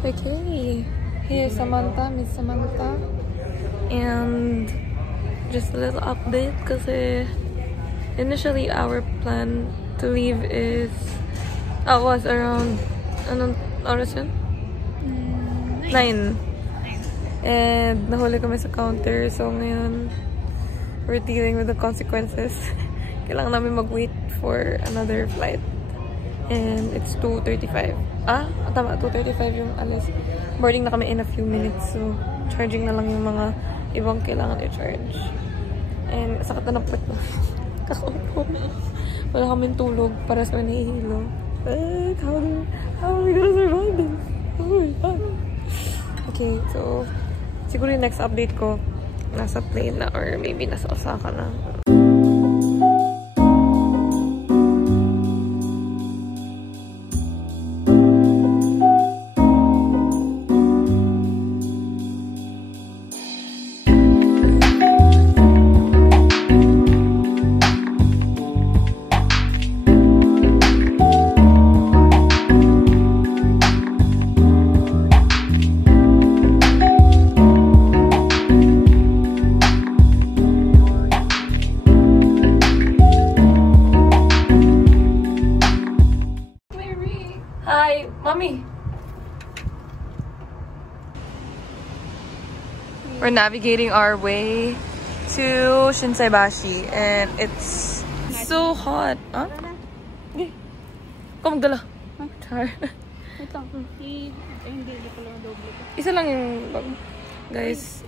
Okay, here's Samantha, Miss Samantha, and just a little update kasi initially our plan to leave was around anong oras yun? 9. And nahuli kami sa counter, so ngayon we're dealing with the consequences. Kailangan namin mag-wait for another flight. And it's 2:35. Tama, 2:35 yung alas. Boarding na kami in a few minutes. So, charging na lang yung mga ibang kailangan i-charge. And sakit na ng puwet na. Kakaupo. Wala kaming tulog para sa nahihilo. How are we gonna survive this? Oh my God. Okay, so siguro yung next update ko nasa plane na or maybe nasa Osaka na. Hi, Mommy. We're navigating our way to Shinsaibashi and it's so hot. Huh? Okay. Come magdala. Char. Isa lang yung bag. Guys.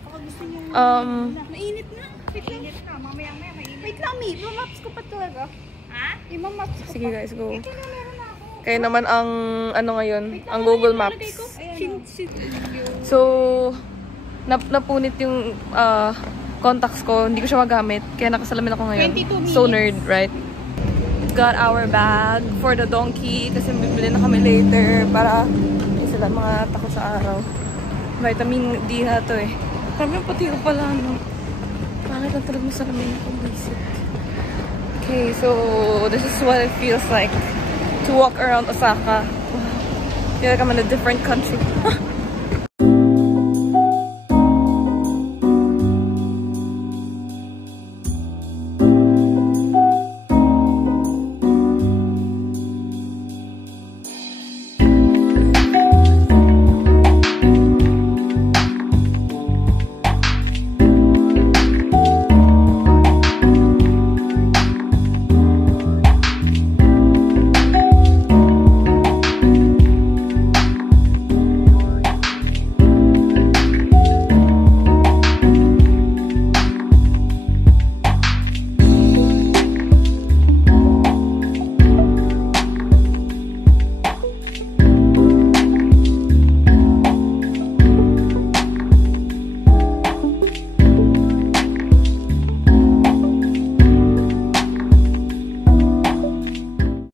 Mainit na. Mainit na. Mamaya-maya mainit. Wait lang, i-maps ko pa talaga. Ha? I-maps ko pa. Sige guys, go. Kaya naman ang ano ngayon, ang Google Maps. So, napunit yung contacts ko. Hindi ko siya magamit. Kaya nakasalamin ako ngayon. So nerd, right? Got our bag for the donkey kasi bibili na kami later para hindi sila mga takot sa araw. Vitamin D na to eh. Kami pati ko pala, no? Bakit ang talagang salamin ko basic? Okay, so this is what it feels like to walk around Osaka. I feel like I'm in a different country.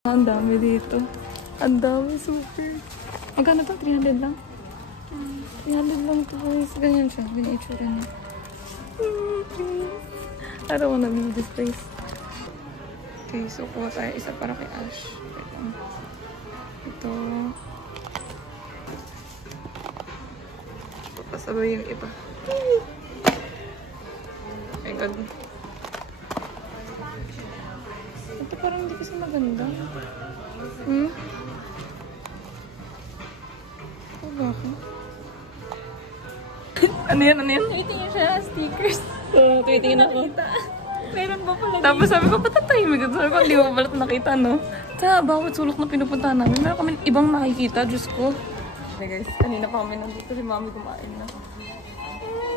Ang dami dito. Ang dami, super. Magkano to? 300 lang? 300 lang to, guys. Ganyan siya. Ganyan itsura niya. I don't wanna leave this place. Okay, so kuha tayo isa para kay Ash. Ito. Papasabay yung iba. Oh my God. Ito parang hindi kasi maganda. Oh, bakit? Ano yan? Ano yan? Tweetingin siya, stickers. So, tweetingin ako. Meron ba pala? Tapos sabi ko, patatahimik. Sabi ko, hindi mo pala nakita, no? Sa bawat sulok na pinupuntahan namin, meron kami ibang nakikita. Diyos ko. Okay guys, kanina pa kami nandito. Si Mami kumain na.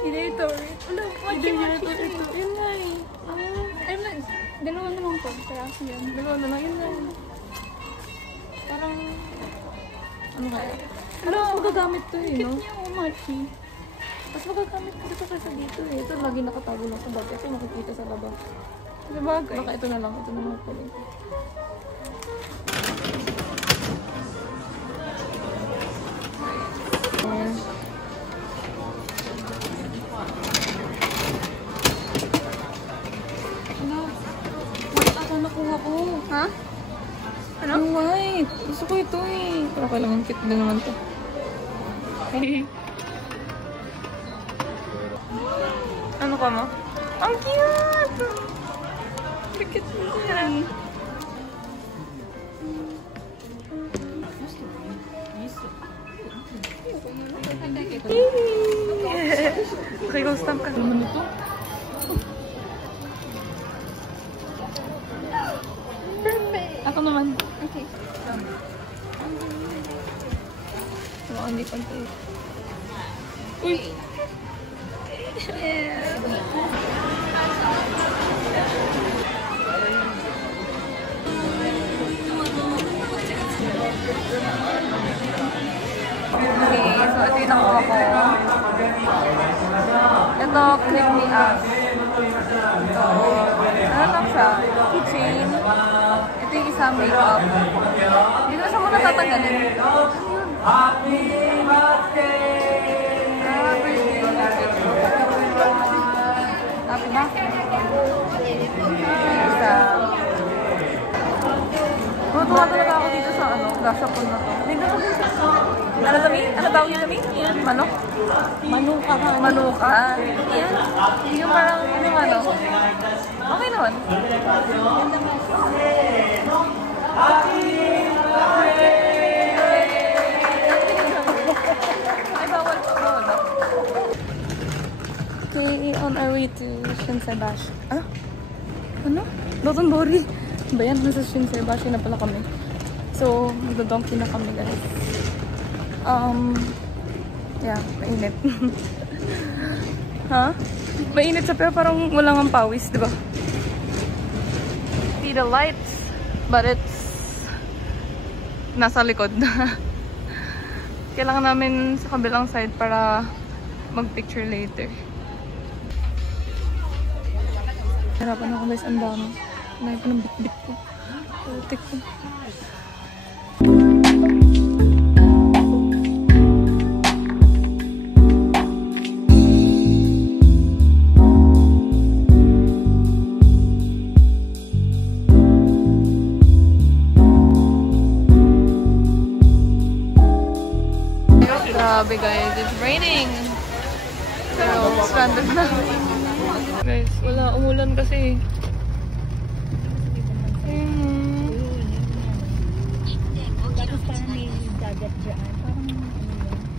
Ito. Ano? Ito. Yun na eh. Ayun na. Dalawa na lang po. Parang yan. Dalawa na lang. Yun na. Parang... Ano kaya? Ano? Mas magagamit to eh, no? Cute niya, umachi. Mas magagamit ko dito kaysa dito eh. Ito lagi nakatago lang sa bag. Ito makikita sa baba. Sabagay. Baka ito na lang. Ito na lang pala. Nakuha ko. Ha? Ano? Yung white. Gusto ko ito eh. Pero kailangan cute din naman to. Ano ka mo? Ang cute! Look at that! Okay, go stamp ka. Ano ito? Perfect. Ako naman. Okay. Wow, hindi pa ito. Uy! Okay, so ito yung nakuha ko. Ito, creepy ass. Ito, ano lang siya? Keychain. Ito yung isang makeup. Hindi ko na siya muna tatanggalin. Happy birthday! Happy ba? Isa. Matuwa talaga ako dito sa gashapon na to. Ano to, Mi? Ano tawag yun, Mi? Manok? Manuka ka. Manuka. Yan. Yung parang, okay naman. Ay, bawal pa. Okay, on our way to Shinsebashi. Ah? Ano? Dotonbori. Ba yan? Nasa Shinsebashi na pala kami. So, magdodonky na kami, guys. Yeah, mainit. Ha? Mainit siya pero parang wala nga pawis, di ba? See the lights, but it's nasa likod. Kailangan namin sa kabilang side para mag-picture later. Harapan ako guys, ang dami. Nahin ko ng bit-bit ko. Putik ko. Grabe guys, it's raining. Pero stranded na. Guys, wala, umulan kasi.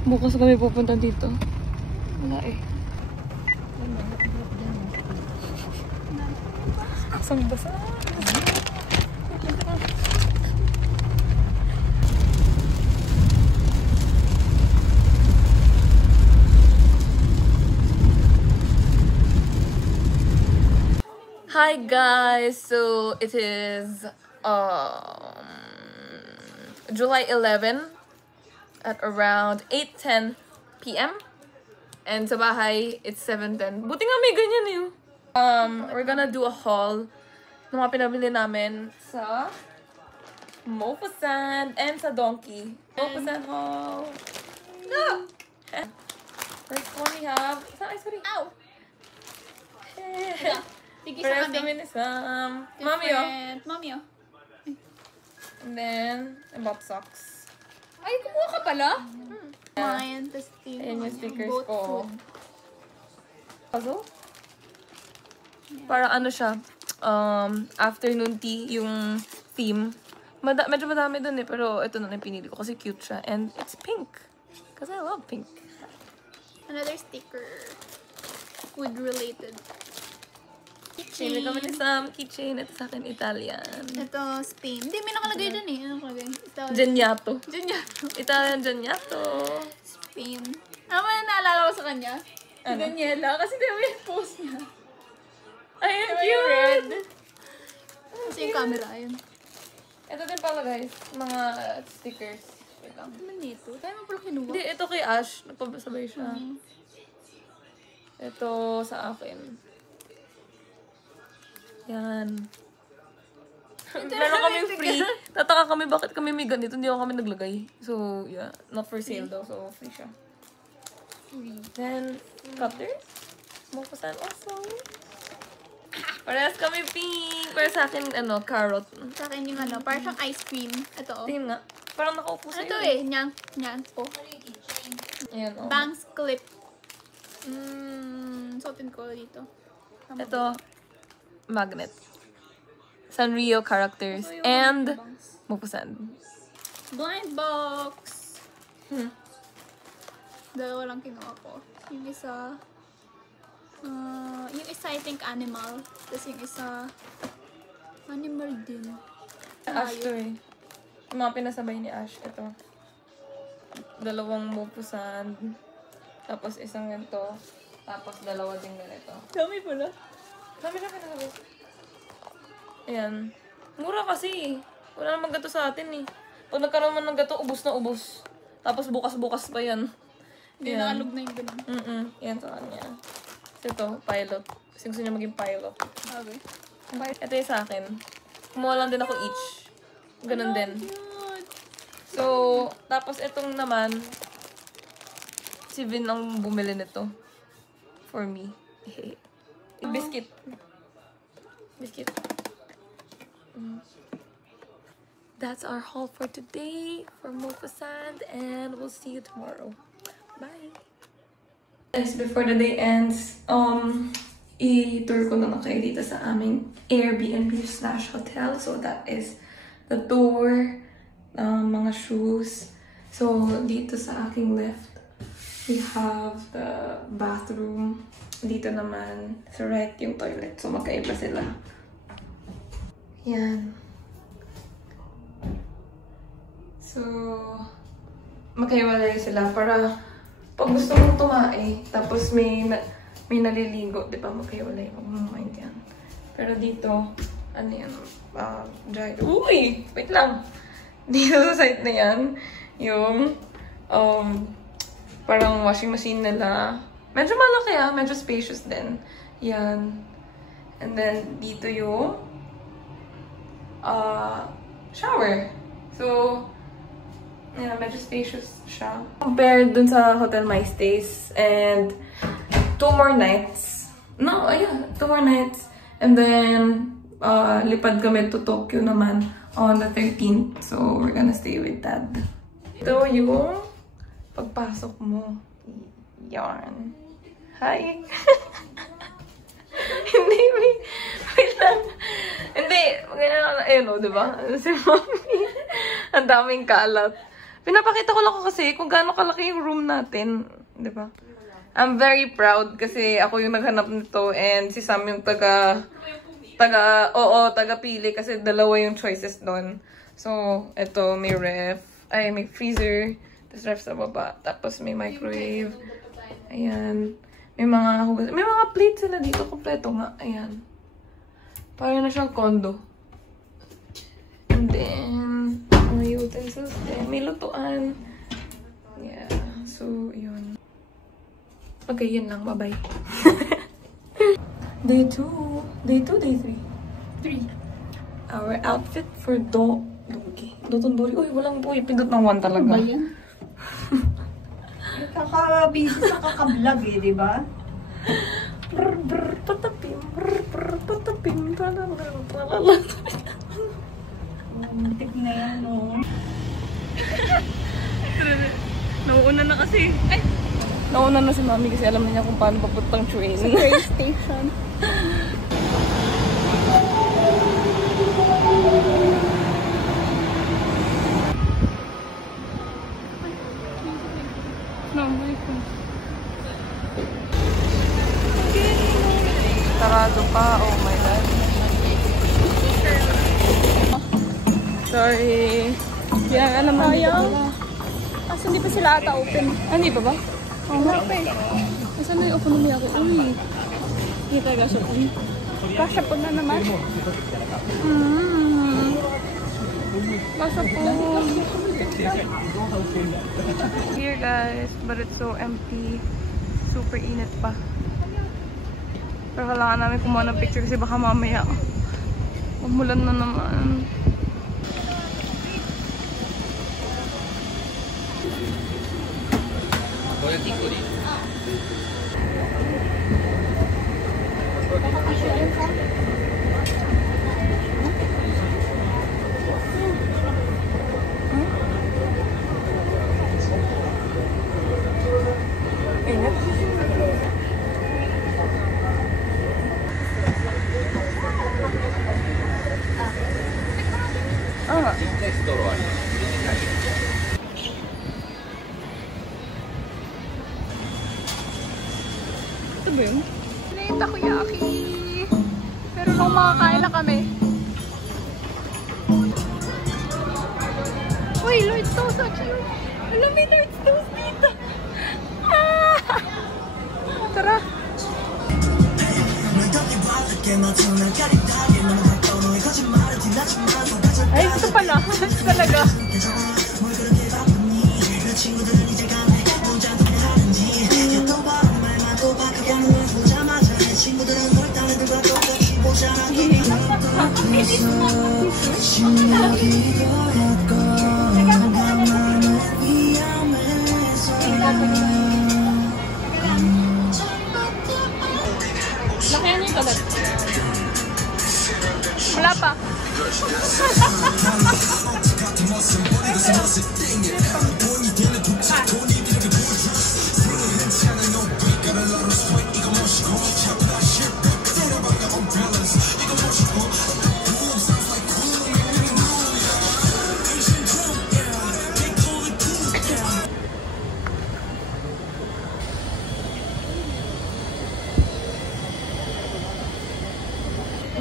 Bukas kami pupunta dito. Wala eh. Asang basa. Hi guys, so it is July 11 at around 8:10 p.m. and sa bahay it's 7:10. Buti nga may ganyan eh. We're gonna do a haul ng mga pinabili namin sa Mofusan and sa Donkey. Mofusan haul. No. First one we have. Sorry. Ow! First kami ni Sam. Mami, oh. Mami, oh. And then, I bought socks. Ay, kumuha ka pala? Mine, tas Ayan yung stickers both ko. food. Puzzle? Para ano siya, afternoon tea, yung theme. Medyo madami dun eh, pero ito na yung pinili ko kasi cute siya. And it's pink. Because I love pink. Another sticker. Food-related. Keychain. May kami ni Sam. Keychain. Ito sa akin, Italian. Ito, Spain. Hindi, may nakalagay dun eh. Ano nakalagay? Geniato. Geniato. Italian Geniato. Spain. Ano ba na naalala ko sa kanya? Si Ano? Daniela. Kasi di ba yung post niya? Ay, Di ang ba yung red? cute! Kasi yung camera, ayun. Ito din pala guys, mga stickers. Wait lang. Ano nito? Tayo mo pala kinuha. Hindi, ito kay Ash. Nagpabasabay siya. Ito sa akin. Yan. Meron kaming free. Tataka kami bakit kami may ganito. Hindi ako kami naglagay. So, yeah. Not for sale daw. So, free siya. Then, cutters. Mofusan also. Parehas kami pink. Pero sa akin, carrot. Sa akin yung parang siyang ice cream. Ito, oh. Tingin nga. Parang nakaupo sa'yo. Ito eh, nyang po. Ayan, oh. Bangs clip. Suotin ko dito. Ito, magnet. Sanrio characters and Maupassant. Blind box. Dalawa lang kinuha ko. Yung isa, I think animal. Tapos yung isa, animal din. Ash to eh. Yung mga pinasabay ni Ash, ito. Dalawang Maupassant. Tapos isang ganito. Tapos dalawa din ganito. Dami pala. Dami na pinasabay. Ayan. Mura kasi. Wala namang gato sa atin eh. Pag nagkaroon man ng gato, ubos na ubos. Tapos bukas-bukas pa yan. Hindi nakalog na yung ganun. Yan sa kanya. So ito, pilot. Kasi gusto niya maging pilot. Okay. Ito yung sa akin. Kumuha lang din ako each. Ganun din. Cute. So, tapos itong naman, si Vin ang bumili nito. For me. Biscuit. Biscuit. That's our haul for today for Maupassant, and we'll see you tomorrow. Bye! Guys, before the day ends, i-tour ko na kayo dito sa aming Airbnb/hotel. So that is the tour, mga shoes. So dito sa aking left, we have the bathroom. Dito naman, sa right yung toilet. So magkaiba sila. Yan. So, magkaiwalay sila para pag gusto mong tumae, tapos may naliligo, di ba? Magkaiwalay. Huwag mong mind yan. Pero dito, ano yan? Dry. Uy! Wait lang! Dito sa side na yan, yung parang washing machine nila. Medyo malaki medyo spacious din. Yan. And then, dito yung shower. So, yeah, medyo spacious siya. Compared dun sa Hotel My Stays and 2 more nights. No, yeah, 2 more nights. And then, lipad kami to Tokyo naman on the 13th. So, we're gonna stay with Dad. Ito yung pagpasok mo. Yarn. Hi! Hindi, wait lang. Hindi, ayun o, diba? Si Mommy. Ang daming kalat. Pinapakita ko lang kasi kung gaano kalaki yung room natin. Diba? I'm very proud kasi ako yung naghanap nito and si Sam yung taga-pili kasi dalawa yung choices doon. So, ito, may may freezer, tapos ref sa baba, tapos may microwave. Ayan. May mga plates sila dito, kompleto nga. Ayan. Parang na siyang condo. And then, may utensils din. May lutuan. Yeah. So, yun. Okay, yun lang. Bye-bye. Day 2. Day 2, day 3? 3. Our outfit for Dotonbori. Uy, walang buhay. Pindot ng 1 talaga. Ano ba yan? Kaka-busy sa kaka-vlog eh, di ba? Patapim. Muntik na yan, no? Nauuna na kasi. Nauna na si Mami kasi alam na niya kung paano papuntang train. Sa train station. Sarado pa. Oh my God. Sorry. Kaya nga naman. Sayang. Kasi hindi pa sila ata open. Hindi pa ba? Oo nga pa eh. Nasaan na yung economy ako? Uy. Kita gasya po. Kasya po na naman. Kasya po. Here guys, but it's so empty. Super init pa. Pero kailangan namin kumuha ng picture kasi baka mamaya umulan na naman. ba yun? Plain takoyaki. Pero nung makakain na kami. Uy, Lord's Toast actually. Alam mo, Lord's Toast dito. Ah! Tara. Ay, ito pala. Talaga. Lakayan niyo ito. Wala pa.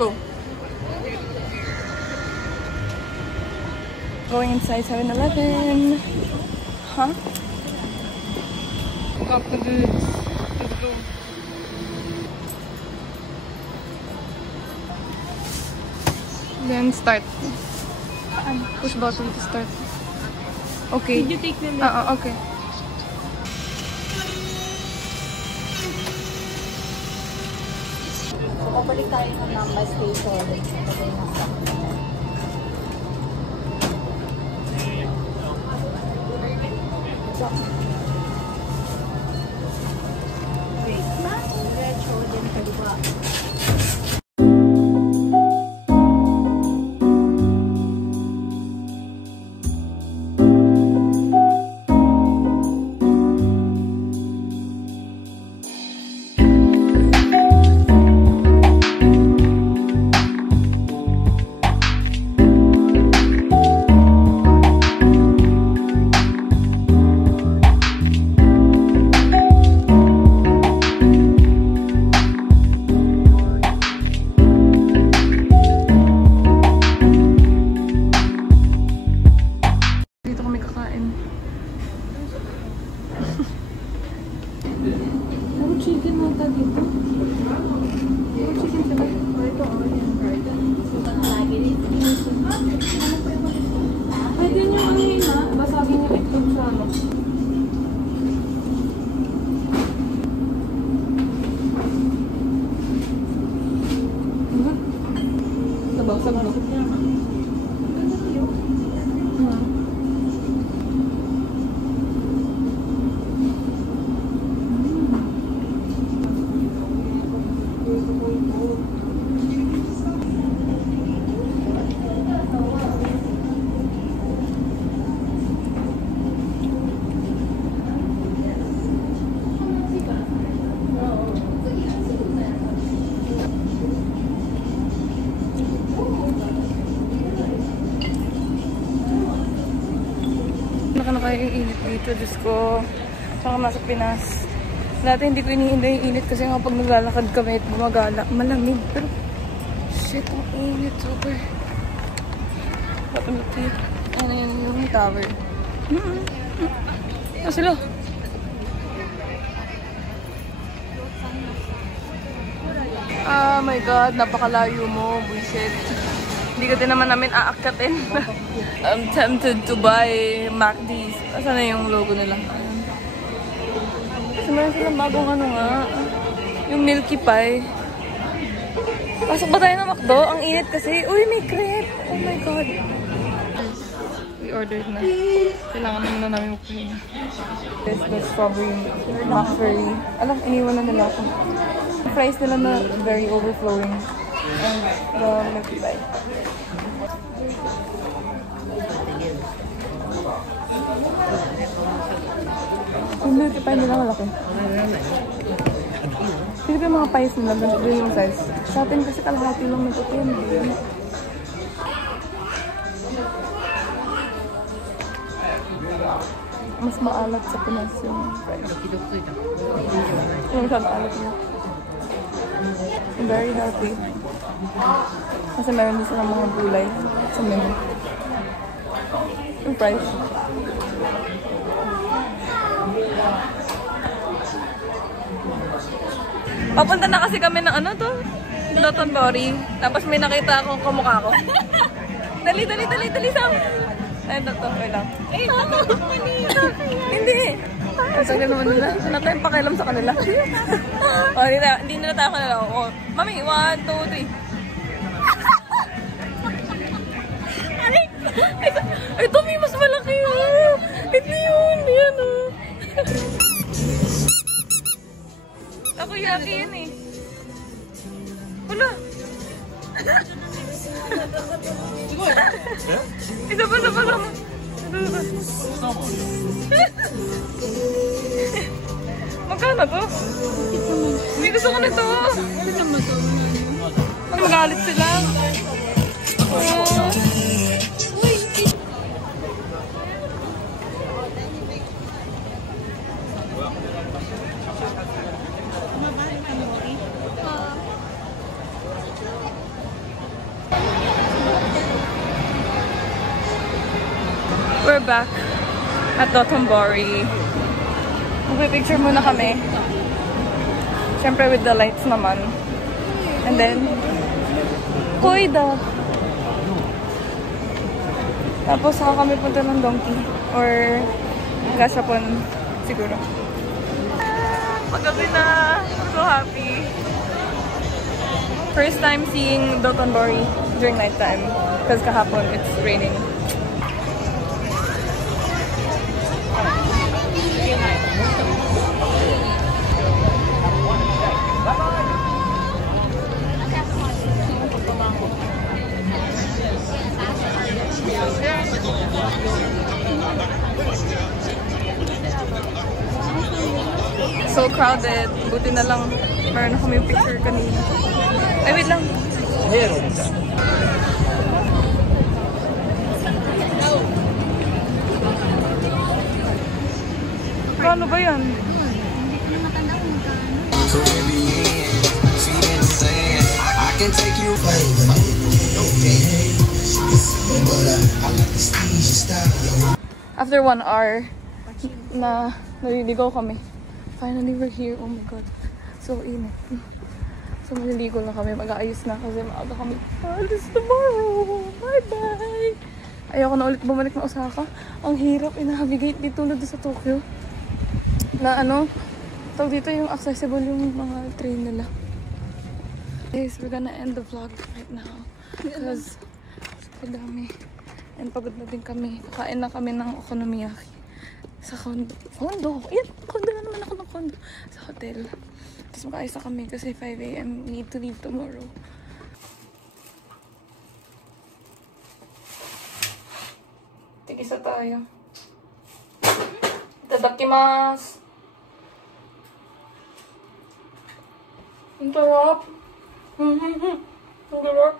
Go. Going inside 7-Eleven. Huh? Got the goods. Let's go. Then start. Push button to start. Okay. Did you take them? Okay. So, kapalik tayo ng number station. Lagay na sa wait, diretso din kaliwa. Chicken mata dito. Chicken sila. Pwede nyo ano yun ha? Basagin nyo itlog sa ano. Nabasag no? Nakaiinit dito, Diyos ko. Parang nasa Pinas. Dati hindi ko iniinda yung init kasi nga pag naglalakad kami at gumagala, malamig. Pero, shit, ang init. Super. Patuloy. Ano yan yung tower? Ah, sila. Oh my God, napakalayo mo. Bullshit. Hindi ka din naman namin aakyatin. I'm tempted to buy McD's. Asan na yung logo nila? Kasi meron silang bagong ano nga. Yung Milky Pie. Pasok ba tayo ng McDo? Ang init kasi. Uy, may crepe! Oh my God. We ordered na. Kailangan naman na namin magpahin. This is the strawberry McFlurry. Alam, iniwan na nila ako. The fries nila na very overflowing. And the Milky Pie. Yung Milky Pie nila malaki. Sino ba yung mga pies nila? Doon yung size. Sa atin kasi kalahati lang nito. Mas maalat sa Pinas yung fries. Yung masyadong alat niya. Very healthy. Kasi meron din silang mga gulay sa menu. Yung price. Papunta na kasi kami ng ano to? Dotonbori. Tapos may nakita akong kamukha ko. Dali, Sam! Ay, ito. Wait lang. Ay, hindi. Ang sabi naman nila. Wala tayong pakialam sa kanila. O, hindi nila tayo kanila. O, mami, 1, 2, 3. Ay, ito may mas malaki yun. Hindi yun. Yan o. Ako yaki yan eh. Wala. Isa pa. Magkano to? May gusto ko nito. Magalit sila. We're back at Dotonbori. Magpipicture muna kami. Siyempre with the lights naman. And then, Koida. Tapos saka kami punta ng Donkey. Or Gashapon siguro. Paggabi na. I'm so happy. First time seeing Dotonbori during nighttime. Because kahapon it's raining. So crowded. Buti na lang meron na kami picture kanina. Ay, wait lang. Paano ba yan? After 1 hour na naliligaw kami. Finally, we're here. Oh my god. So init. So maliligo na kami. Mag-aayos na kasi maaga kami. Alis tomorrow. Bye-bye. Ayoko na ulit bumalik na Osaka. Ang hirap i-navigate dito na sa Tokyo. Na ano, tawag dito yung accessible yung mga train nila. Guys, we're gonna end the vlog right now. Because super dami. And pagod na din kami. Kakain na kami ng okonomiyaki. Sa condo. Yan, condo na naman ako ng condo. Sa hotel. Tapos makaayos na kami kasi 5 AM. Need to leave tomorrow. Tigisa tayo. Itadakimasu. Ang sarap. Ang sarap.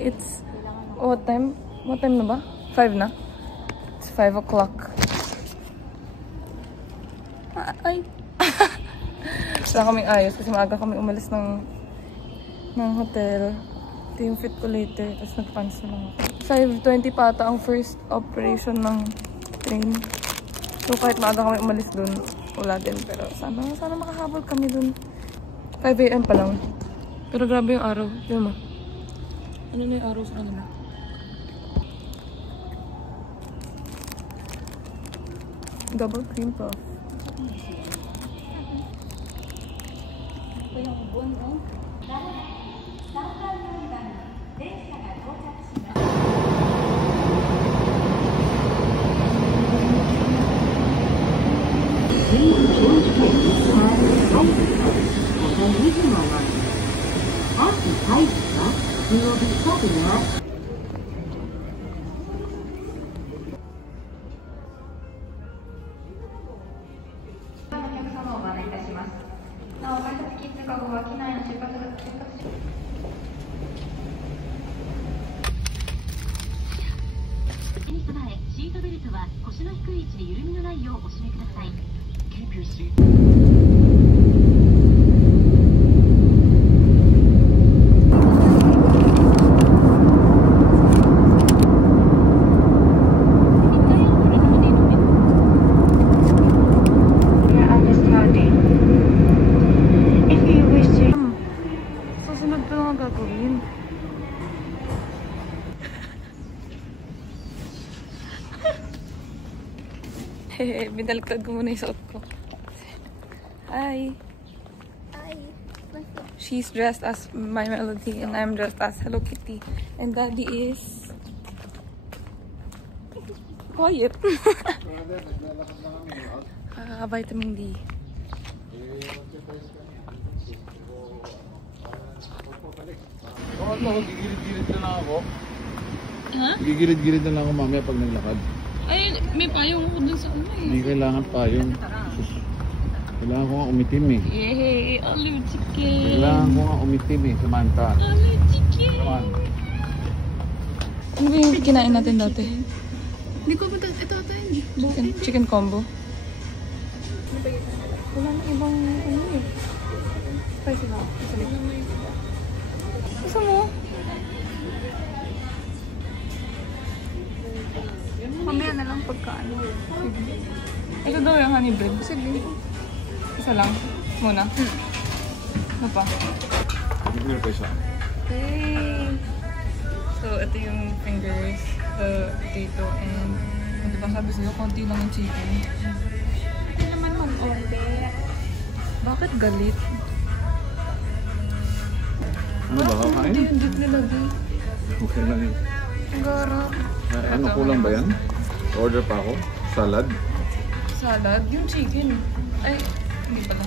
It's what time? What time na ba? 5 na? It's 5 o'clock. Ay! Wala kaming ayos kasi maaga kami umalis ng hotel. Ito yung fit ko later. Tapos nag-pants na lang ako. 5:20 pa ata ang first operation ng train. So kahit maaga kami umalis dun, wala din. Pero sana makahabol kami dun. 5 AM pa lang. Pero grabe yung araw. Yun mo. Ano na yung araw sa kanila? Double cream puff. We will be stopping at Susunod pa lang ang gagawin. Hehe, binaliktad ko muna yung suot ko. Hi! Hi. She's dressed as My Melody and I'm dressed as Hello Kitty. And Daddy is... quiet. Vitamin D. Gigilid-gilid na lang ako. Ha? Gigilid-gilid na lang ako mamaya pag naglakad. Ay, may payong ako dun sa ano eh. Hindi kailangan pa yun. Kailangan ko nga umitim eh. Yay! Olive chicken! Kailangan ko nga umitim eh, Samantha. Olive chicken! Come on. Ano ba yung kinain natin dati? Hindi ko ito Chicken combo. Wala na ibang ano eh. Spicy na. Gusto mo? Mamaya na lang pagkaano. Ito daw yung honey bread. Sige. Isa lang. Muna. Ano pa? Meron pa isa. Okay. So, ito yung fingers, the potato, and ano ba sabi sa'yo? Konti lang yung chicken. Ito naman mag-order. Bakit galit? Ano ba kakain? Hindi yung dip nilagay. Okay lang yun. Ang gara. Ay, ano kulang ba yan? Order pa ako? Salad? Salad? Yung chicken. Ay, hindi pala.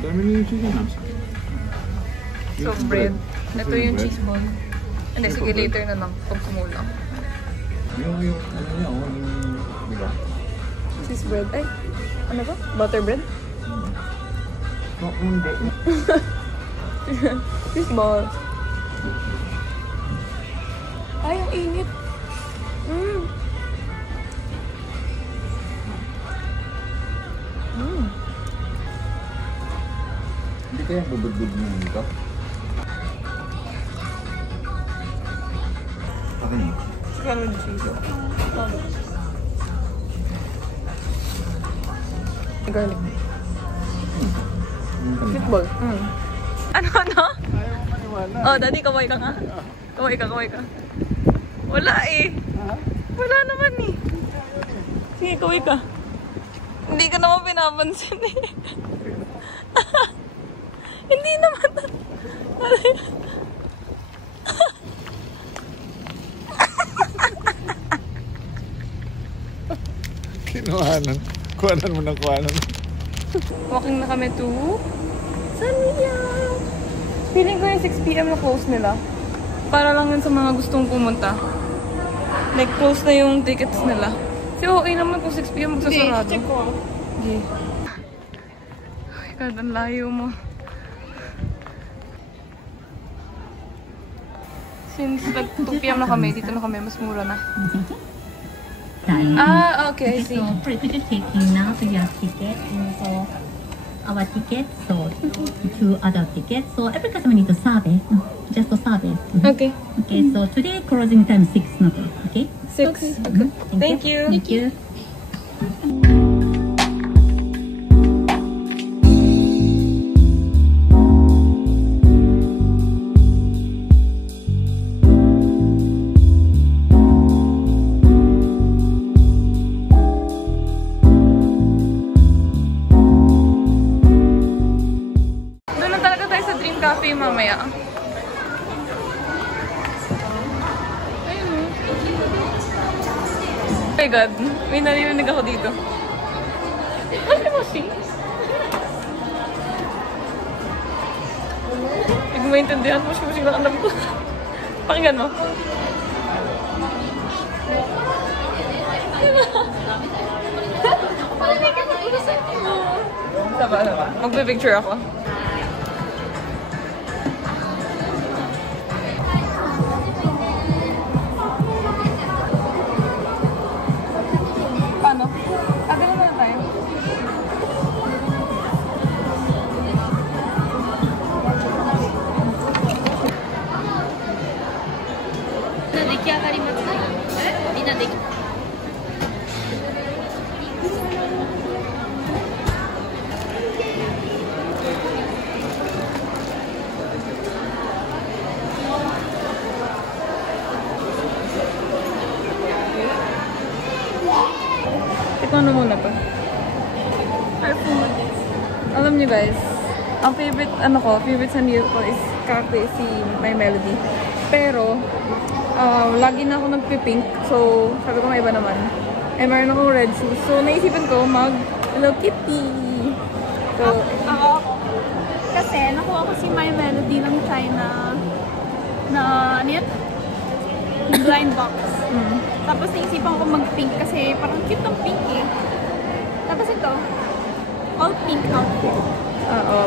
Dami na yung chicken ah. So, Yung bread. Ito Ito yung bread. cheese ball. Hindi, Ito sige bread. later na lang. Pag kumulang. Yung ano niya, oh, yung, di ba? Cheese bread. Ay, ano ba? Butter bread? No, hindi. Cheese ball. Ay, ang init. Mm. Mm. Hindi kaya bubudbud mo dito? Akin mo. Siguro yung cheese. Garlic. Meatball. Mm. Ano? Ayaw mo maniwala. Oh, daddy, kaway ka nga. Kaway ka. Wala eh. Wala naman eh. Sige, kaway ka. Hindi ka naman pinapansin eh. Hindi naman. Kinuhanan. Kuhanan mo ng kuhanan. Walking na kami to Sanlia. Feeling ko yung 6 PM na close nila. Para lang yun sa mga gustong pumunta. Like, close na yung tickets nila. Kasi okay naman kung 6 PM magsasarado. Check ko. Okay. Oh my God, ang layo mo. Since nag 2 PM na kami, dito na kami, mas mura na. Ah, okay, I see. So, could you take now to your ticket and so our ticket, so 2 other tickets. So every customer needs a survey, just a survey. Okay. Okay, so today closing time 6 nothing. Okay. 6. Okay. Thank you. Thank you. Doon na talaga tayo sa Dream Cafe mamaya. Ayun. Oh my God, may naririnig ako dito. Ano mo siya? Hindi ko maintindihan mo siya lang alam ko. Pakinggan mo. Saba. Magbe-picture ako. Paano? Agad na tayo. りますか？みんなでき Ano muna pa? Alam niyo guys, ang favorite sa New ko is kape si My Melody. Pero, lagi na ako nagpipink. So, sabi ko may iba naman. Eh, meron akong red shoes. So, naisipan ko mag Hello Kitty. So, Ako. Kasi nakuha ko si My Melody ng China na ano yan? Blind box. Tapos naisipan ko mag-pink kasi parang cute ng pink eh. Tapos ito, all pink outfit.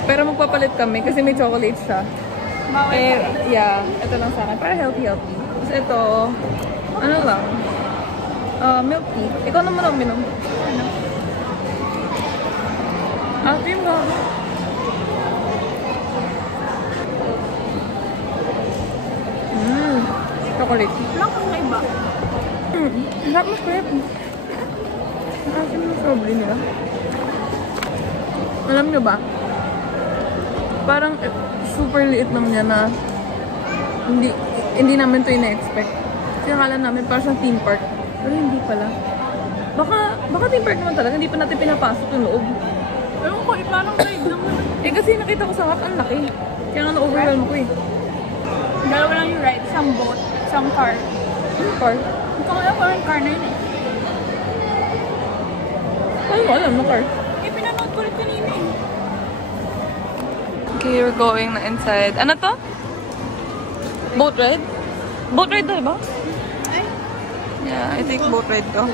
pero magpapalit kami kasi may chocolate siya. Bawal Eh, ka. yeah, ito lang sa akin. Para healthy. Tapos ito, ano lang, milk tea. Ikaw naman ang minom. Ano? Dream ko. Chocolate. Wala kang iba. Sarap mas crap. Asin yung sobre nila. Alam nyo ba? Parang super liit lang niya na hindi namin ito ina-expect. Kasi akala namin parang siyang theme park. Pero hindi pala. Baka theme park naman talaga. Hindi pa natin pinapasok yung loob. Ewan ko, parang ride lang naman. Eh kasi nakita ko sa map, ang laki. Kaya nga na-overwhelm ko eh. Dalawa lang yung ride. Isang boat, isang car. Ano car? Ikaw nga parang car na yun eh. Ano mo alam na car? Eh, pinanood ko rin kanina eh. Okay, we're going na inside. Ano to? Boat ride? Boat ride to, ba? Ay, Yeah, I think boat ride to.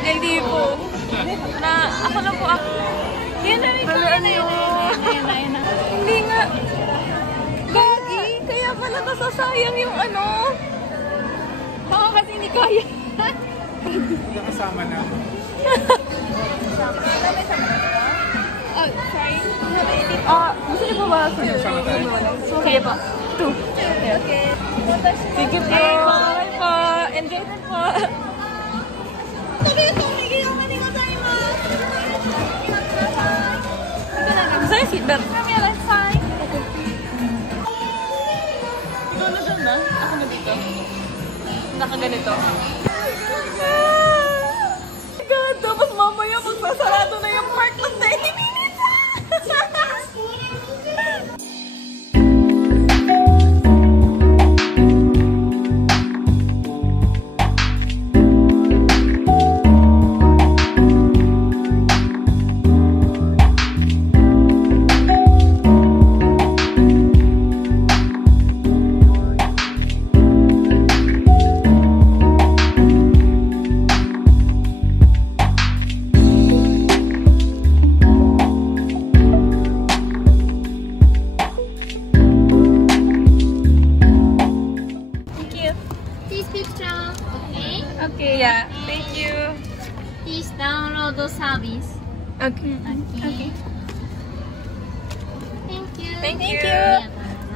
Hindi po. Ako na po ako. yan na rin ko. Yan na. Hindi nga. Gagi, kaya pala nasasayang yung ano. Baka kasi hindi kaya. Nakasama na. Oh, sorry. Gusto niyo po ba? Sige po. 2. Okay. Sige po. Bye po. Enjoy din po. Gusto niyo seatbelt? Ikaw na dyan na? Ako na dito. Nakaganito. God, tapos mamaya magsasarado na yung park ng 30 minutes. This picture, okay? Okay, yeah. Thank you. This download service. Okay. Okay. Thank you. Thank you.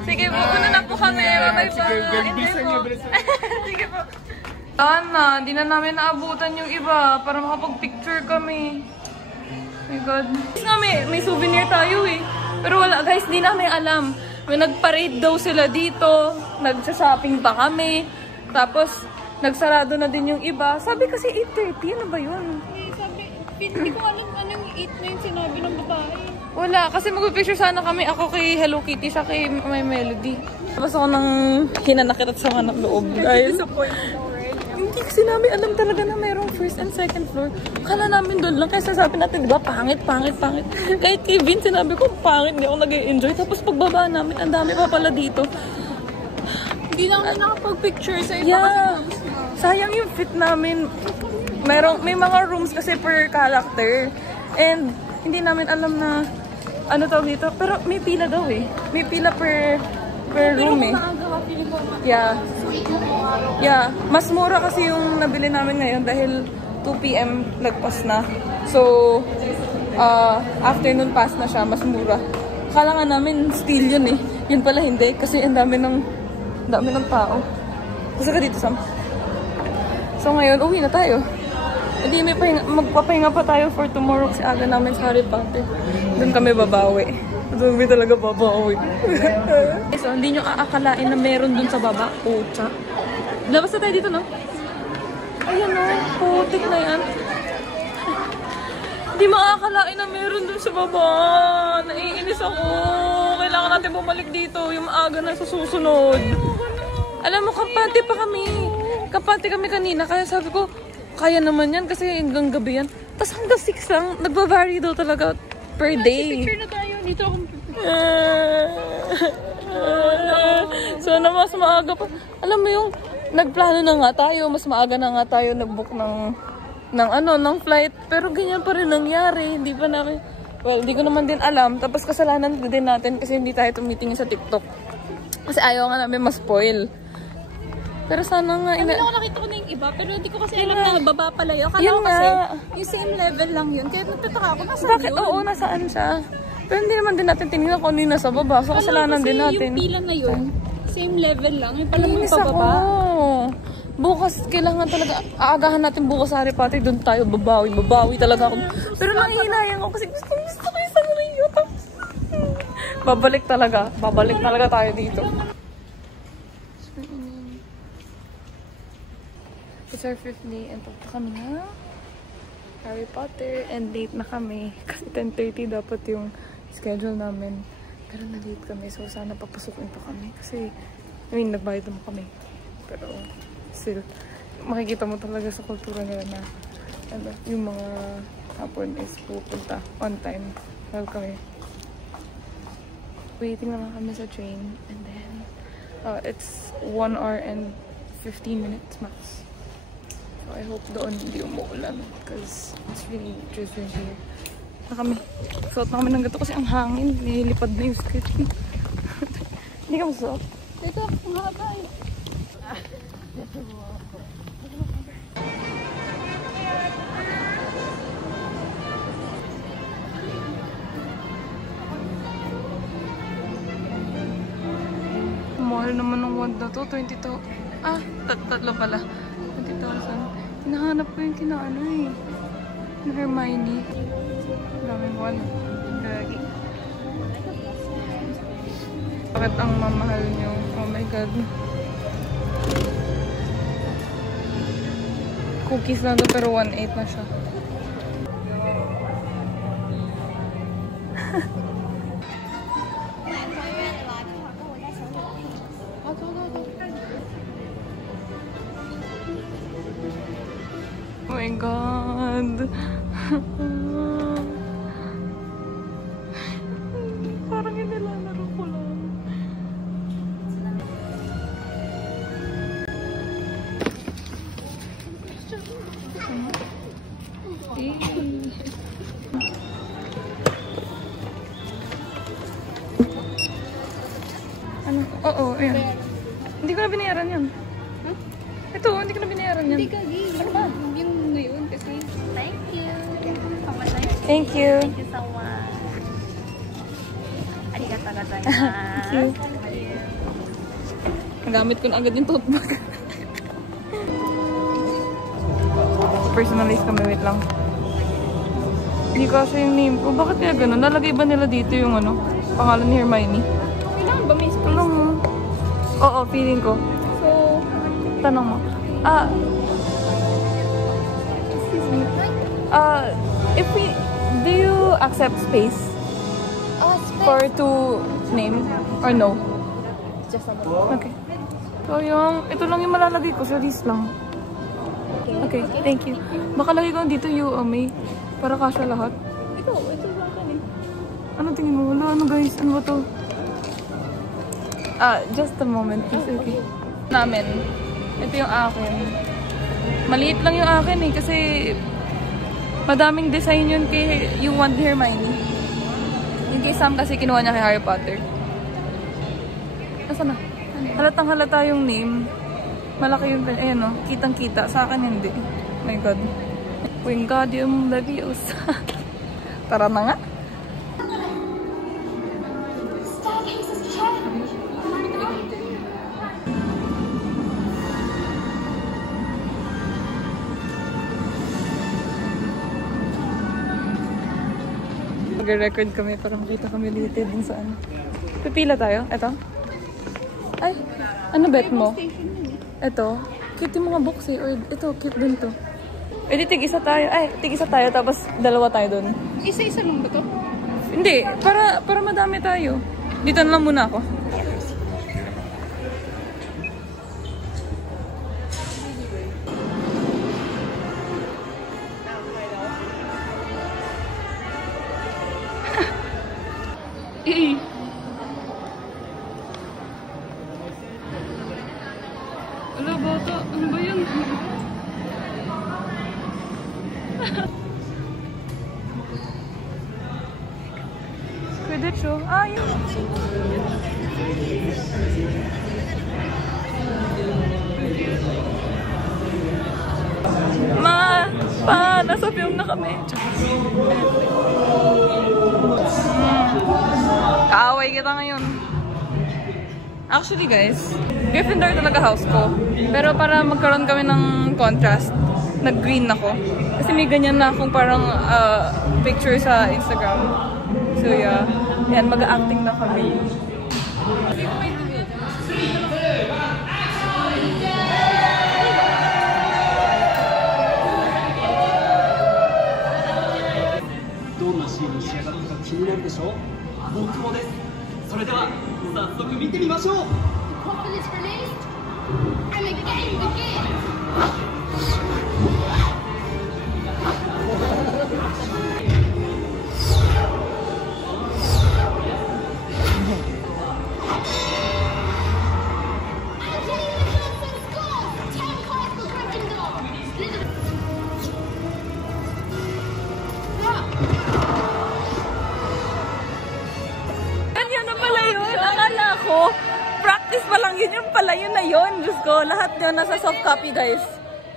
Sige po, una na po kami. Bye-bye. Bilisan niyo. Sige po. Sana, di na namin naabutan yung iba para makapag-picture kami. Oh my God. May souvenir tayo eh. Pero wala guys, di namin alam. May nag-parade daw sila dito. Nagsa-shopping pa kami. Tapos, nagsarado na din yung iba. Sabi kasi 8:30. Ano ba yun? Hindi ko alam anong 8 na yung sinabi ng babae. Wala, kasi mag-picture sana kami. Ako kay Hello Kitty, siya kay My Melody. Tapos ako nang hinanakit at sama ng loob, guys. Hindi kasi namin alam talaga na mayroong first and second floor. Kala namin doon lang. Kaya sasabi natin, diba, pangit. Kahit kay Vince, sinabi ko, pangit. Hindi ako nag-enjoy. Tapos pagbaba namin, ang dami pa pala dito. Hindi na kami nakapag-picture sa iba Yeah. Sayang yung fit namin. May mga rooms kasi per character. And hindi namin alam na ano tawag dito. Pero may pila daw eh. May pila per room eh. Nakagawa, feeling ko Yeah. Yeah, mas mura kasi yung nabili namin ngayon dahil 2 PM lagpas na. So, afternoon pass na siya, mas mura. Akala nga namin steal yun eh. Yun pala hindi kasi ang dami ng tao. Kasi ka dito, Sam. So ngayon, uwi na tayo. Hindi, magpapahinga pa tayo for tomorrow kasi aga namin sa Harry Potter. Doon kami babawi. Doon kami talaga babawi. So, hindi nyo aakalain na meron doon sa baba. Pucha. Labas na tayo dito, no? Ayan, no? Putik na yan. Hindi maakalain na meron doon sa baba. Naiinis ako. Kailangan natin bumalik dito. Yung maaga na sa susunod. Alam mo, kampante pa kami. Kampante kami kanina. Kaya sabi ko, kaya naman yan kasi hanggang gabi yan. Tapos hanggang 6 lang, nagbabary daw talaga per day. Picture na tayo. Dito ako. Sana mas maaga pa. Alam mo yung, nagplano na nga tayo, mas maaga na nga tayo nag-book ng flight. Pero ganyan pa rin nangyari. Hindi pa namin, well, hindi ko naman din alam. Tapos kasalanan din natin kasi hindi tayo tumitingin sa TikTok. Kasi ayaw nga namin ma-spoil. Pero sana nga Nakita ko na yung iba, pero hindi ko kasi alam na baba pala yun. Akala ko kasi yung same level lang yun. Kaya nagtataka ako, nasaan bakit? yun? Oo, nasaan siya? Pero hindi naman din natin tinignan kung ano yung nasa baba. So kasalanan din natin. Yung pila na yun, same level lang. Yung pala Inis mo pababa. ako. Bukas, kailangan talaga, aagahan natin bukas sa Harry Potter, doon tayo babawi talaga ako. Pero nangihinayang ako kasi gusto ko yung Sanrio. Babalik talaga tayo dito. It's our 5th day and punta kami na Harry Potter and late na kami. Kasi 10:30 dapat yung schedule namin. Pero na-late kami, so sana papasukin pa kami. Kasi, nagbayad naman kami. Pero, still, makikita mo talaga sa kultura nila na yung mga hapon is pupunta on time. Well, kami waiting naman kami sa train and then it's 1 hour and 15 minutes max. So I hope doon hindi umuulan because it's really drizzling here. Na kami. Suot na kami ng gato kasi ang hangin. Nilipad na yung skirt. Hindi ka masuot. Ito, ang haba eh. Mahal naman ng wand na to. 22. Ah, tatlo pala. 20,000. Hinahanap ko yung kinaano eh. Na Hermione. Daming wand. Gagi. Bakit ang mamahal nyo? Oh my god. Cookies na to pero 1.8 na siya. Oh my god. Parang inilalaro ko lang. Ano? Oo, ayan. Hindi ko na binayaran yan. Huh? Ito, hindi ko na binayaran yan. Hindi ka, ano ba? Yung ngayon kasi. Thank you. Thank you. Thank you so much. Arigatou gozaimasu. Thank you. Nagamit ko na agad yung tote bag. Personalize kami, wait lang. Hindi kasi yung name ko. Bakit kaya ganun? Nalagay ba nila dito yung ano? Pangalan ni Hermione? Kailangan ba may space? Tanong mo. Oo, feeling ko. So, Tanong mo. excuse me. If we... Do you accept space Space. for to name? Or no? Just a Okay. So yung... Ito lang yung malalagay ko. Sa list lang. Okay, thank you. Baka lagay ko dito you, May. Para kasya lahat. ito lang kan eh. Ano tingin mo? Wala, ano guys? Ano ba to? Just a moment, please. Okay. Namin. Ito yung akin. Maliit lang yung akin eh, kasi madaming design yun kay yung wand ni Hermione. Yung kay Sam kasi kinuha niya kay Harry Potter. Nasaan na? Halatang halata yung name. Malaki yung, ayan o, kitang-kita. Sa akin hindi. Oh my God. Wingardium Leviosa. Tara na nga. Mag-record kami para makita kami dito dun sa ano. Pipila tayo? Eto? Ay, ano bet mo? Eto? Cute yung mga box eh. Or ito, cute din to. Eh di tig-isa tayo. Ay, tig-isa tayo tapos dalawa tayo dun. Isa-isa lang ba to? Hindi, para madami tayo. Dito na lang muna ako. Ala, bata. Ano ba yun? Quidditch, oh. Ah, yun. Nasa film na kami. Kaaway kita ngayon. Actually guys, Gryffindor talaga house ko. Pero para magkaroon kami ng contrast, nag-green ako. Kasi may ganyan na akong parang picture sa Instagram. So yeah, yan, mag-acting na kami. Confidence released, and the game begins. Practice pa lang yun, yung pala yun na yun. Diyos ko, lahat yun nasa soft copy guys.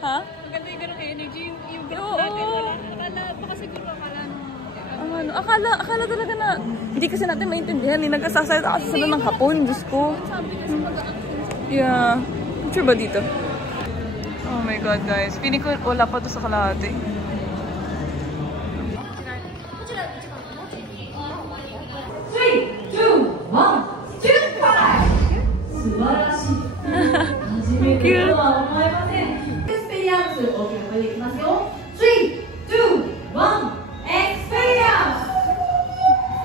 Ha? Maganda yung ganong energy, yung ganong natin. Akala, baka siguro akala talaga na, hindi kasi natin maintindihan. Hindi nagkasasalita kasi sila ng hapon, Diyos ko. Yeah. Picture ba dito? Oh my God guys, feeling ko wala pa to sa kalahati. Cute. Experience 大きな声でいきますよ。3、2、1、Experience。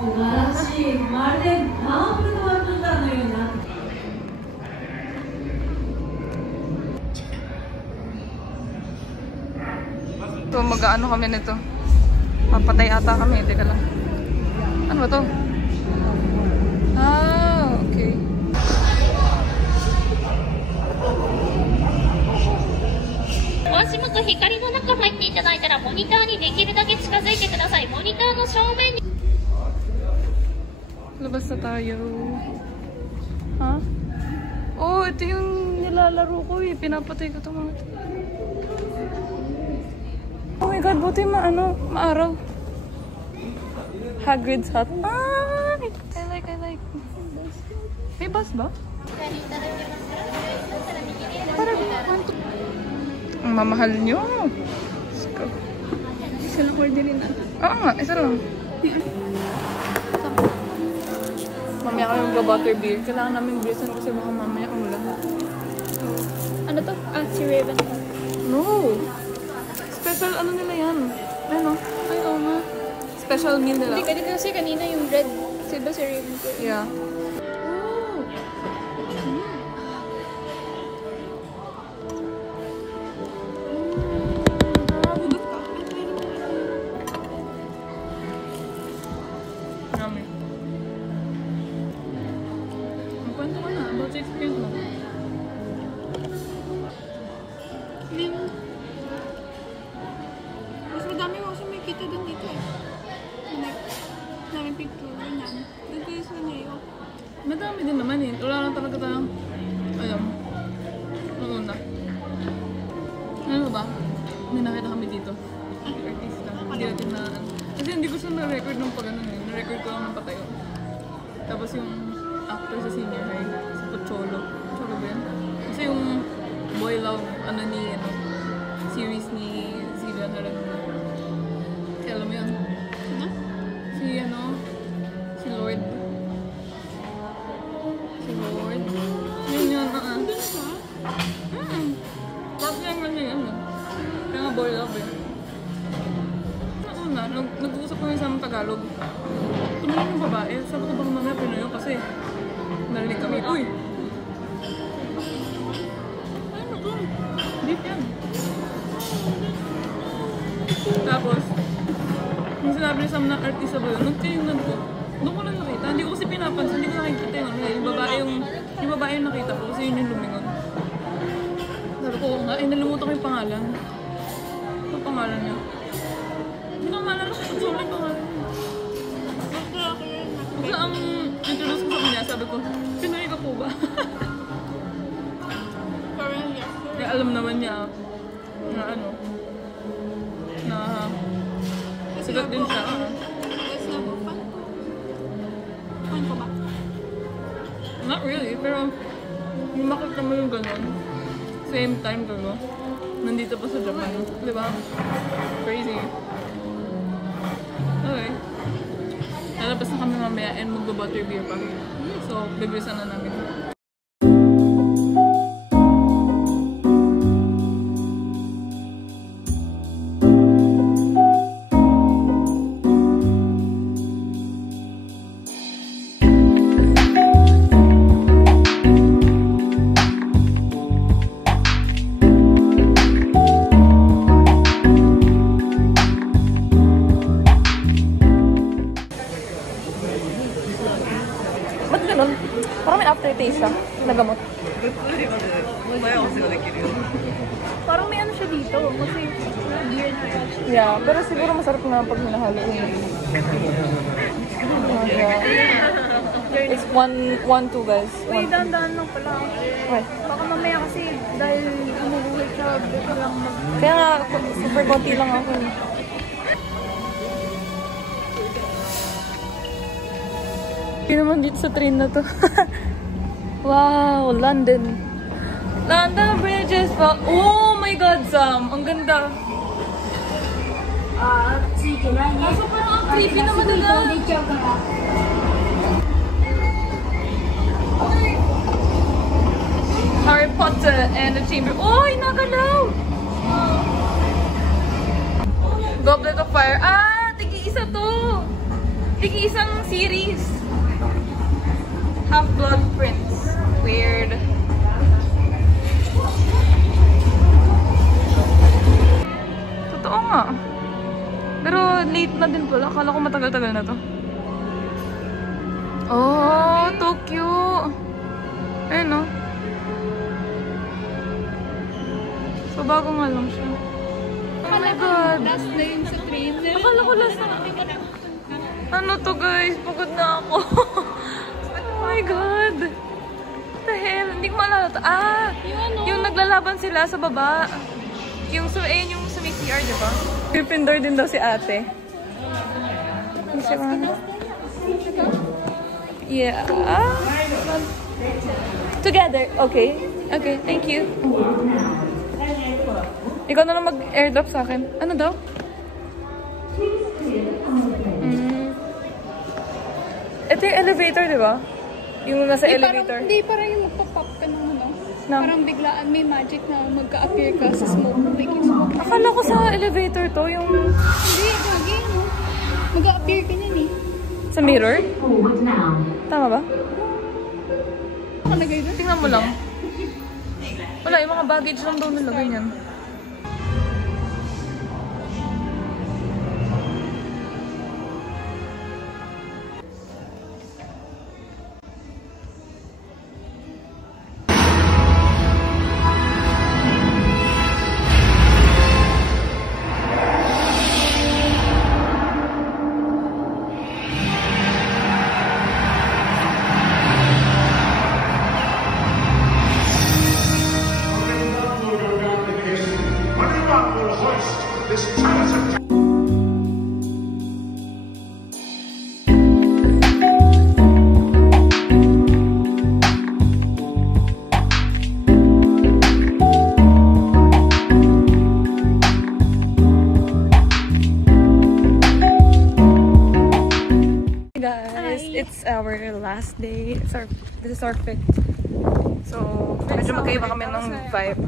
素晴らしい。まるでダンブルドア軍団のような。So mag-ano kami nito. Papatay ata kami, teka lang. Ano ba to? Ah, okay. Labas na tayo. Ha? Oh, ito yung nilalaro ko eh. Pinapatay ko itong mga ito. Oh my God, buti maaraw. Hagrid's hut. Ah! I like. May bus ba? Parang ang mamahal nyo. Isa lang order rin natin. Oo nga, isa lang. Mamaya kami mag-butterbeer. Kailangan namin bilisan kasi baka mamaya umulan. Ano to? Ah, si Raven. No! Special ano nila yan? Ano? Ay, oo nga. Special meal nila. Hindi kasi kanina yung red. Diba si Raven ko? Yeah. Mas madami mo kasi may kita dun dito eh. Daming picture yan. Doon kayo sa Neo. Madami din naman eh. Wala lang talaga tayong, ayun, nung una. may nakita kami dito. Artista. Hindi natin na... Kasi hindi ko siya na-record nung pag ano yun. Na-record ko lang ng patayo. Tapos yung actor sa senior high, si Pocholo. Pocholo ba yun? Kasi yung Boy Love, series ni Zillian Haraguna. Kaya alam mo yun? Si Lord. Yun yun, Bakit lang lang yun, Kaya nga Boy Love eh. Nauna, nag-uusap ko yung isang Tagalog. Tumulong yung babae. Sabi ko bang mamaya Pinoy kasi narinig kami, uy! Ano to? Deep yan. Tapos, yung sinabi niya sa mga artista ba yun, nagtingnan ko. Doon ko lang nakita. Hindi ko kasi pinapansin, hindi ko nakikita yung babae yung nakita ko kasi yun yung lumingon. Sabi ko, nga, nalimutan ko yung pangalan. Ano pangalan niya? Hindi ko maalala ko sa yung pangalan niya. Basta ang introduce ko sa kanya, sabi ko, Pinoy ka po ba? Kaya alam naman niya na sigat din siya. Fan ko ba? Not really, pero yung makita mo yung gano'n, same time ko, nandito pa sa Japan, di ba? Crazy. Okay. Lalabas na kami mamaya and magbo-butterbeer pa. So, bibilisan na namin. Parang may aftertaste siya na gamot. Parang may ano siya dito. Kasi beer na touch. Yeah, pero siguro masarap na pag hinahalo yun. It's 1-2 guys. Uy, dahan-dahan lang pala. Okay. Baka mamaya kasi dahil umuwi siya, dito lang Kaya nga, super konti lang ako. Hindi naman dito sa train na to. Wow, London. London Bridges pa. Oh my God, Sam! Ang ganda. Kaso parang ang creepy naman nila. Harry Potter and the Chamber. Oh, nagalaw! Goblet of Fire. Ah, tigi-isa to. Tigi-isang series. Half-Blood Prince. Weird. Totoo nga. Pero late na din pala. Akala ko matagal-tagal na to. Oh, Tokyo. Ayun no. So bago nga lang siya. Oh my God. last na yun sa train. Akala ko last na. Ano to guys? Pagod na ako. Oh my God! What the hell? Hindi ko maalala to. Ah! Yung naglalaban sila sa baba. Yung sa may CR, di ba? Gryffindor din daw si ate. Yeah. Ah! Together. Okay. Okay, thank you. Ikaw na lang mag-airdrop sa akin. Ano daw? Ito yung elevator, di ba? Yung nasa elevator. Hindi, parang yung magpa-pop ka ng ano. No. Parang biglaan may magic na magka-appear ka sa smoke. Like yung smoke. Akala ko sa elevator to, yung... Hindi, gagi, no? Mag-a-appear ka niyan eh. Sa mirror? Tama ba? Nakalagay doon. Tingnan mo lang. Wala, yung mga baggage lang daw nilagay niyan. It's our last day. This is our fifth. So, medyo magkaiba kami ng vibe.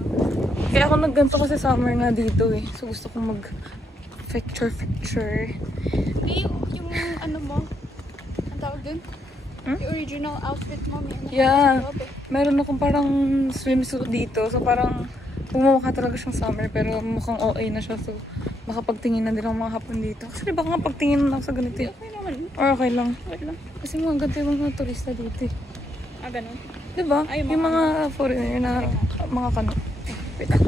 Kaya ako nagganto kasi summer nga dito eh. So, gusto kong mag-picture. Yung ano mo, ang tawag dun? Yung original outfit mo. Yeah. Meron akong parang swimsuit dito. So, parang pumamukha talaga siyang summer. Pero mukhang OA na siya. So, makapagtingin na din ang mga hapon dito. Kasi baka nga pagtingin na lang sa ganito eh. Or okay lang. Kasi mga ganito yung mga turista dito eh. Ah, ganun? Diba? Yung mga foreigner na mga kano. Wait lang.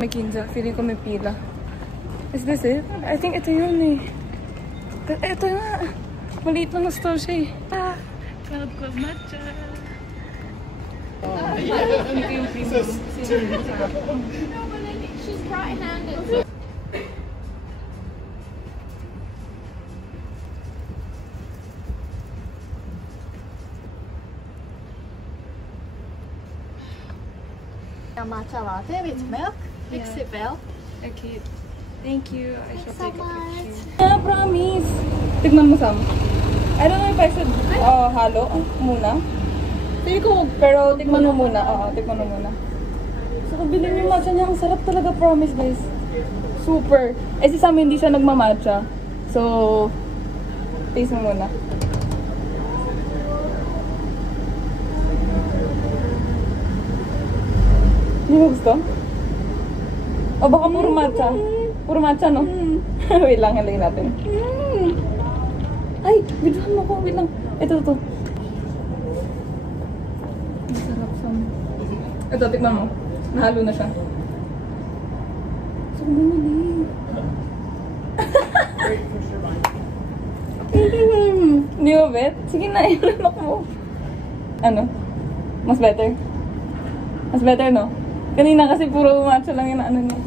May kinza. Feeling ko may pila. Is this it? I think ito yun eh. Ito nga. Maliit lang na store siya eh. Cloud Club Matcha. Ito yung premium. She's right-handed. A matcha latte with milk. Mix it well. Okay. Thank you. I shall take a picture. Ah, Promise. Tignan mo, Sam. I don't know if I should halo muna. Pero tignan mo muna. Oo, tignan mo muna. So, kung bilhin yung matcha niya, ang sarap talaga, promise, guys. Super. Eh, si Sam hindi siya nagmamatcha. So, taste mo muna. Hindi mo gusto? O baka puro matcha? Puro matcha, no? Wait lang, halagin natin. Ay, bidhan mo ko. Wait lang. Ito. Ang sarap, Sam. Ito, tikman mo. Nahalo na siya. So, bumili. Hindi mo bet? Sige na, ilalak mo. Ano? Mas better? Mas better, no? Kanina kasi puro matcha lang yung ano niya.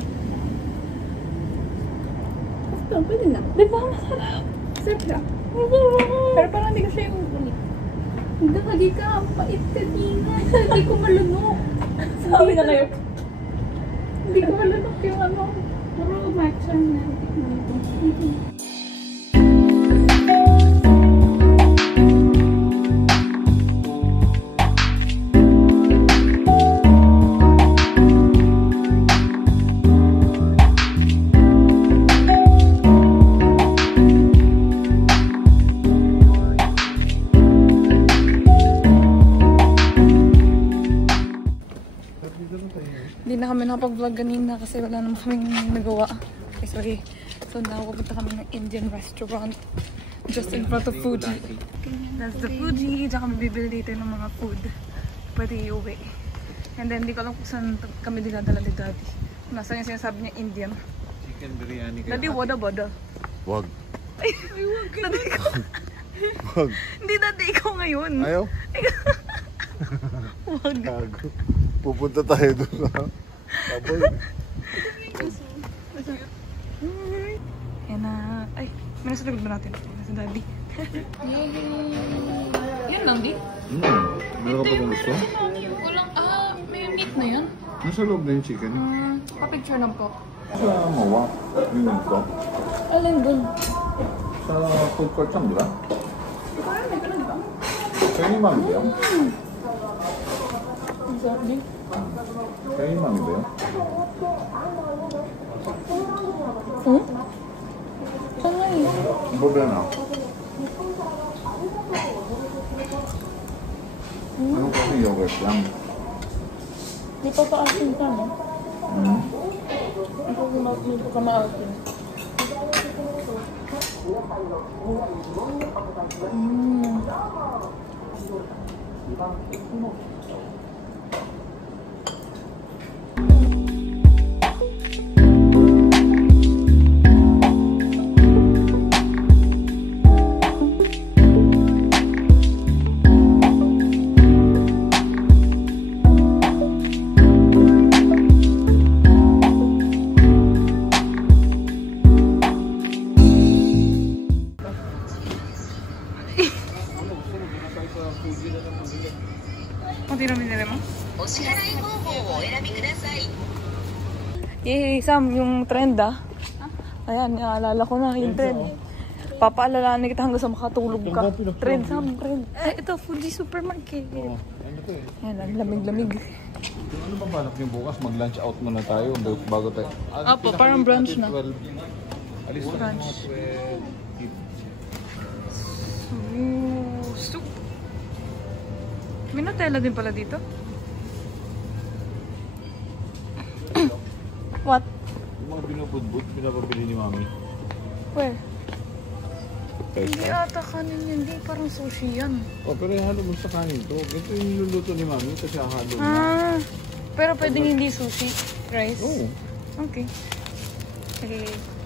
Pwede na. Diba? Masarap. Sarap siya. Pero parang hindi ko siya yung ulit. Hindi ka. Pait ka, Dina. Hindi ko malunok. Sabi na kayo. Hindi ko malunok yung ano. Puro matcha na. Hindi na kami nakapag-vlog kanina kasi wala naman kaming nagawa. Okay, sorry. So now, pupunta kami ng Indian restaurant just in front of Fuji. That's the Fuji. Diyan kami bibili dito ng mga food. Pwede iuwi. And then, di ko alam kung saan kami dinadala ni Daddy. Nasaan yung sinasabi niya Indian. Chicken biryani kayo. Daddy, wada. Wag. Ay, wag ka. Daddy, ikaw. Wag. Hindi, Daddy, ikaw ngayon. Ayaw? Wag. Gago. Pupunta tayo doon sa Taboy. Yan na. Ay, may nasa likod ba natin? Nasa Daddy. Yan lang, di? Meron ka pa bang gusto? Walang, may meat na yan. Nasa loob na yung chicken. Pa-picture lang po. Sa Mawa, yung ko. Alin dun? Sa food court siyang, di ba? Kaya yung mami ba yun? Kaya yung mami ba yun? Saan nga eh? Ang problema. Ano kasi yogurt lang? Di pa pa-asin ka, no? Hindi pa ka ma-asin. Ang tinamili mo? Yay, Sam, yung trend Ayan, naalala ko na yung trend. Papaalalahanin kita hanggang sa makatulog ka. Trend, Sam, trend. Ito, Fuji Supermarket. Oo, ano to eh. Ayan, ang lamig-lamig. Kung ano ba balak niyo bukas? Mag-lunch out muna tayo bago tayo. Opo, parang brunch na. Alis na Brunch. Soup. May Nutella din pala dito. What? Yung mga binubudbud, pinapabili ni Mami. Where? Guys, Hindi ata kanin yan. Hindi, parang sushi yan. oh, pero ihalo mo sa kanin to. Ito yung niluluto ni Mami kasi halo na. Pero pwedeng hindi sushi. Rice? Oo. Okay. Okay.